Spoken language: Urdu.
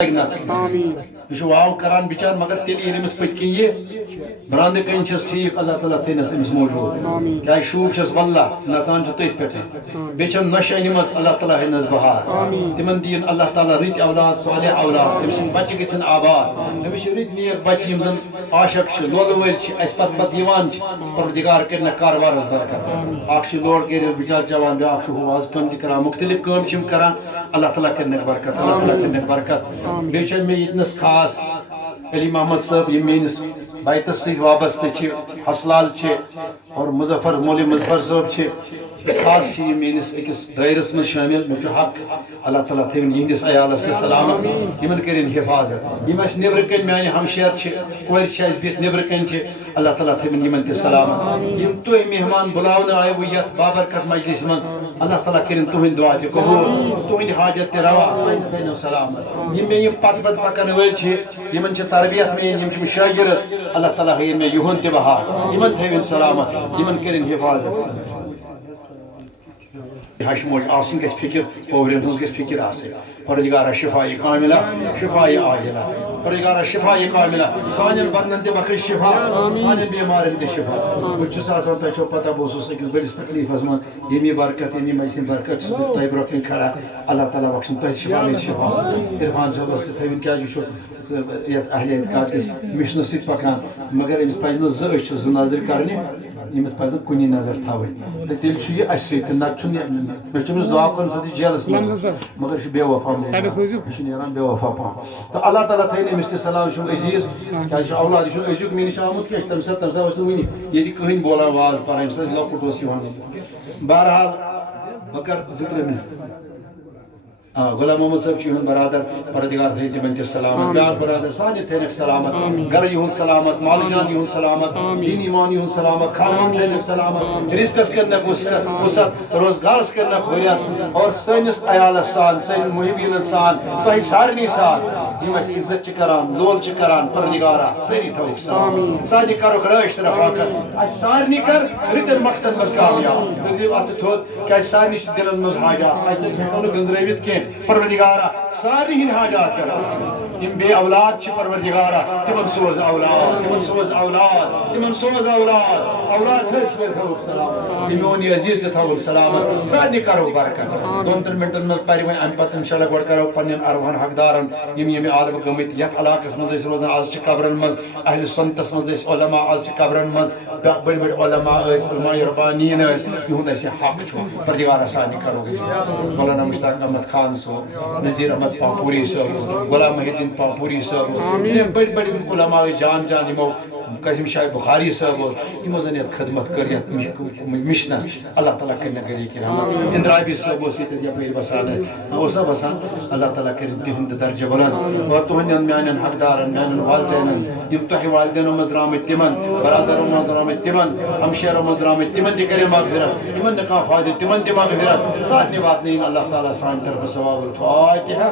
یہ واو کران بچار مگر تیل یمس پت کن یہ براند کن چھس ٹھیک اللہ تعالیٰ تھینس امس موجود کیا شوب چھس واللہ نژان تھی پہ بیچن نشہ نمز اللہ تعالیٰ ہنس بہار تمن دین اللہ تعالیٰ رت اولاد صالح اولاد امس بچہ گھن آباد امس رت نیر بچہ یم زن عاشق لول ول اس پت پروردگار کرنا کاروبارس برکت اخ لوڑ کر بچار چوان بیاکھ واز کم تہ مختلف کم کران اللہ تعالیٰ کرنا برکت اللہ تعالیٰ کرنا برکت بیچ میں یتنس خاص علی محمد صاحب یہ میس بیتس سی وابستہ حسلال اور مظفر مول مظفر صاحب خاص یہ میس اکس دائرس من شامل مجھ حق اللہ تعالیٰ تھون یہندس عیالس تہ سلامت یمن کرن حفاظت یم نبر کن میانہ ہمشیر کور بہت نبر کن اللہ تعالیٰ تھون یمن تہ سلامت یم تھی مہمان بلاؤن آیو یت بابرکت مجلس من اللہ تعالیٰ کرن تہند دعا تہ قبول تہند حاجت تہ روا تھو سلامت یم میں پت پکن ول یمن تربیت میں یم شاگرد اللہ تعالیٰ ہین میں یہن تہ بہار یمن تھون سلامت یمن کرن حفاظت حشموش آسن گژھِ فکر پورین ہز گژھِ فکر آسن پروردگارہ شفاء کاملہ شفاء عاجلہ پروردگارہ شفاء کاملہ سانن بدنن تہ بخش شفا سانن بیمارن تہ شفا بہت آسان تہ چھو پتہ بہت أکس بڑس تکلیفس من یمی برکت یمی مجلسن برکت تہ برونٛہہ کھڑا اللہ تعالیٰ بخشن تہ شفا میں شفا عرفان صٲبس تہ تھٲوِن کیازِ چھُ یتھ اہل اعتقاد کس مشنہٕ سۭتۍ پکان مگر أمِس پزِ نہٕ زٕ أچھ زٕ نظر کرنہِ یمس پزن کنی نظر تھوٕنۍ تیٚلہِ چھُ یہِ اسہِ سۭتۍ نتہٕ چھُنہٕ مےٚ چھُ تٔمِس دعا کوٚرمُت سۄ تہِ جیلس منٛز مگر یہِ چھُ بے وفا یہِ چھُ نیران بے وفا پہم تہٕ اللہ تعالیٰ تھٲیِن أمِس تہِ سلام یہِ چھُم عزیٖز کیازِ یہِ چھُ اولاد یہِ چھُنہٕ أزیُک مےٚ نِش آمُت کینٛہہ تمہِ ساتہٕ اوس نہٕ وٕنہِ ییٚتہِ کٕہٕنۍ بولان واز پران ییٚمہِ ساتہٕ لۄکُٹ اوس یِوان بہرحال بہٕ کرٕ 2-3 منٹ غلام محمد صاحب چھ برادر پروردگار تھٲیِن تِمن تہِ سلامت بیاکھ برادر سانہِ تھٲینکھ سلامت گرٕ یِہُنٛد سلامت مال جان یِہُنٛد سلامت دین ایمان یِہُنٛد سلامت خاندان تھٲینکھ سلامت رزقس کرنکھ وسعت روزگارس کرنکھ حریت اور سٲنِس عیالس سان سٲنۍ محبیٖنن سان تۄہہِ سارنٕے سان یِم اَسہِ عزت چھِ کران لول چھِ کران پروردگارا سٲری تھاوُکھ سلامت سارنٕے کرُکھ رٲچھ تہٕ رفاقت اَسہِ سارنٕے کر رٕتن مقصدن منٛز کامیاب رٔدیو اتھٕ تھوٚد کیازِ سارنٕے چھِ دلن منٛز حاجات اتہِ ہٮ۪کو نہٕ گنٛزرٲوِتھ کینٛہہ پروردگارا سارنٕے ہٕنٛدۍ حاجات کر یم بے اولاد چھِ پروردگارا تمن سوز اولاد تمن سوز اولاد تمن سوز اولاد اولاد تھٲوُکھ سلامت میون یہِ عزیٖز تہِ تھاوُکھ سلامت سارنٕے کرو برکت 2-3 منٹن منٛز پرِ وۄنۍ امہِ پتہٕ انشاء اللہ گۄڈٕ کرو پننٮ۪ن ارواحن حقدارن یم ییٚمہِ عالمہٕ گٔمٕتۍ یتھ علاقس منٛز ٲسۍ روزان آز چھِ قبرن منٛز اہلِ سنتس منٛز ٲسۍ علما آز چھِ قبرن منٛز بٔڑۍ بٔڑۍ علما ٲسۍ علماء ربانیٖن ٲسۍ یِہُنٛد اَسہِ حق چھُ پروردگارا سارنٕے کرو مولانا مشتاق احمد خان صٲب نذیر احمد پاپوری صٲب غلام محی الدین پاپوری صٲب بٔڑۍ بٔڑۍ علما ٲسۍ جان جان یِمو قاسم شاہ بخاری صٲب یِمو زن یتھ خدمت کٔر یتھ مشنس اللہ تعالیٰ کرنکھ گری کرام اندرابی صٲب اوس ییٚتٮ۪ن یپٲرۍ بسان اوسا بسان اللہ تعالیٰ کٔرِنۍ تِہُنٛد درجہ بلند اور تُہنٛدٮ۪ن میانٮ۪ن حقدارن میانٮ۪ن والدینن یِم تۄہہِ والدینو منٛز درٛامٕتۍ تِمن برادرو منٛز درٛامٕتۍ تِمن ہمشیرو منٛز درٛامٕتۍ تِمن تہِ کٔرِنۍ مغفرت یِمن نہٕ کانٛہہ فٲیدٕ تِمن تہِ مغفرت سارنٕے واتنٲیِن اللہ تعالیٰ سانہِ طرفہٕ ثواب الفاتحہ